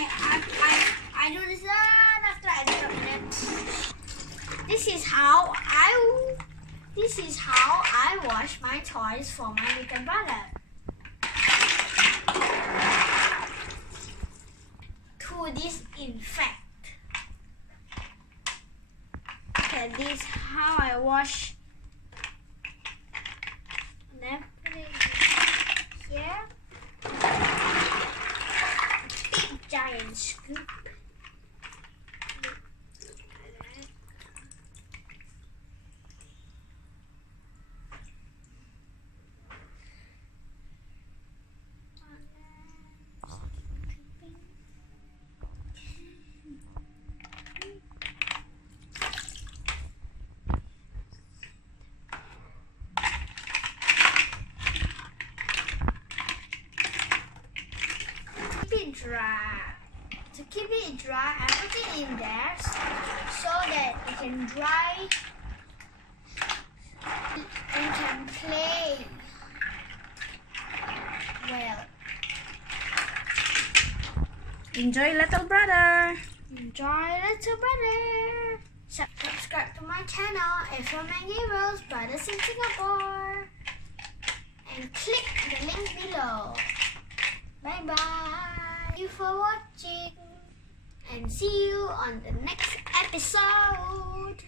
I do this after I do a minute. This is how I wash my toys for my little brother. To disinfect. Okay, this is how I wash. Then put it here. Big giant scoop. Dry. To keep it dry, I put it in there so that it can dry and can play well. Enjoy, little brother. Enjoy, little brother. Subscribe to my channel if you're my Gabriel's brothers in Singapore, and click the link below. Bye bye. Thank you for watching, and see you on the next episode.